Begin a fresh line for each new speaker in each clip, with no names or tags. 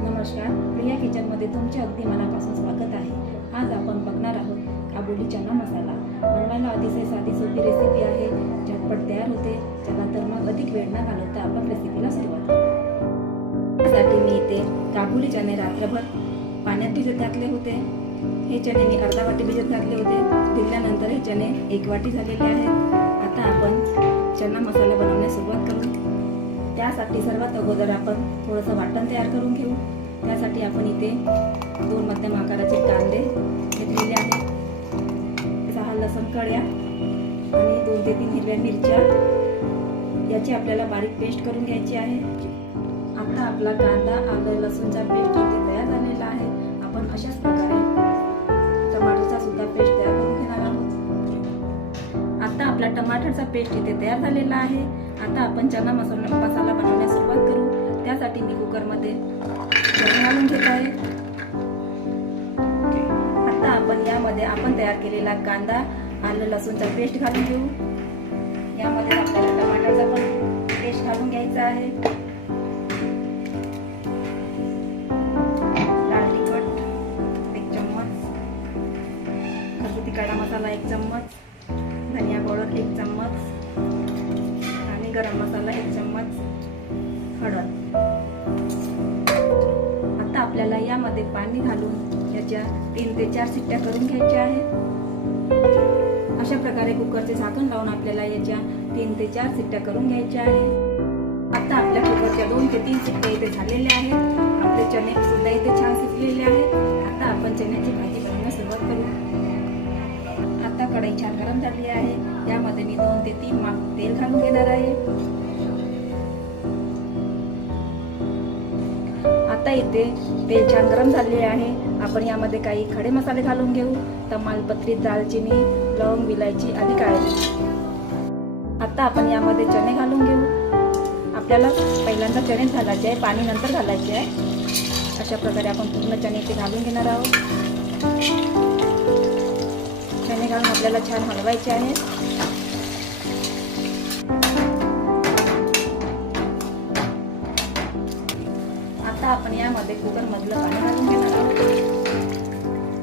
नमस्कार प्रिया किचनमध्ये तुमचे अगदी मनापासून स्वागत आहे. आज आपण बघणार आहोत काबुली चना मसाला. बनवायला अतिशय साधी सोपी रेसिपी आहे. झटपट तयार होते. चला तर मग अधिक वेळ न घालवता आपण रेसिपीला सुरुवात करू. त्यासाठी मी इथे काबुली चणे रात्रभर पाण्यात भिजत घातले होते. हे चणे मी अर्धा वाटी भिजत घातले होते. भिजल्यानंतर हे चणे एक वाटी झालेले आहेत. आता आपण चना मसाला बनवू त्यासाठी सर्वात अगोदर आपण थोडंसं वाटण तयार करून घेऊ. त्यासाठी आपण इथे दोन मध्यम आकाराचे कांदे घेतलेले आहेत. सहा लसण कळ्या आणि दोन ते तीन हिरव्या मिरच्या. याची आपल्याला बारीक पेस्ट करून घ्यायची आहे. आता आपला कांदा आलं लसूणचा पेस्ट इथे तयार झालेला आहे. आपण अशाच प्रकारे टमाटरचा पेस्ट इथे तयार झालेला आहे. आता आपण चना मसाला मसाला बनवण्यास सुरुवात करू. त्यासाठी मी कुकरमध्ये घालून घेत आहे. आता आपण यामध्ये आपण तयार केलेला कांदा आलं लसूणचा पेस्ट घालून घेऊ. यामध्ये आपल्याला टमाटरचा पण पेस्ट घालून घ्यायचा आहे. लाल तिखट एक चम्मच. घरगुती काळा मसाला एक चम्मच. एक चम्मच आणि गरम मसाला एक चम्मच हळद. आता आपल्याला यामध्ये पाणी घालून याच्या तीन ते चार शिट्ट्या करून घ्यायच्या आहेत. अशा प्रकारे कुकरचे झाकण लावून आपल्याला याच्या तीन ते चार शिट्ट्या करून घ्यायच्या आहेत. आता आपल्या कुकरच्या दोन ते तीन शिट्ट्या इथे झालेल्या आहेत. आपले चणे सुद्धा इथे छान शिजलेले आहेत. आता आपण चण्याची भाजी बनवण्यास सुरुवात करू आता कढई छान गरम झाली आहे. त्यामध्ये मी दोन ते तीन माप तेल घालून घेणार आहे. आता इथे तेल छान गरम झालेले आहे. आपण यामध्ये काही खडे मसाले घालून घेऊ. तमालपत्री दालचिनी लवंग विलायची आणि काळी आता आपण यामध्ये चणे घालून घेऊ. आपल्याला पहिल्यांदा चणे घालायचे आहे. पाणी नंतर घालायचे आहे. अशा प्रकारे आपण पूर्ण चणे ते घालून घेणार आहोत. चणे घालून आपल्याला छान हलवायचे आहे. आपण यामध्ये कुकरमधलं पाणी घालून घेणार आहोत.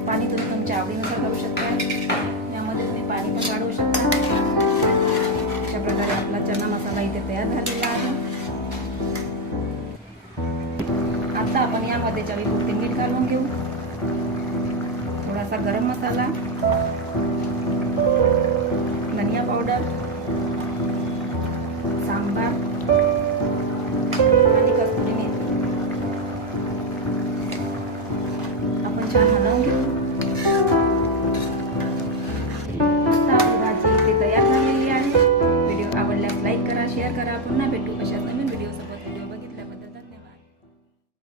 पाणी तुम्ही तुमच्या आवडीनुसार घालू शकता. यामध्ये तुम्ही पाणी पण वाढवू शकता. अशा प्रकारे आपला चना मसाला इथे तयार झालेला आहे. आता आपण यामध्ये चवीपुरते मीठ घालून घेऊ. थोडासा गरम मसाला. शेअर करा पुन्हा भेटू अशा नवीन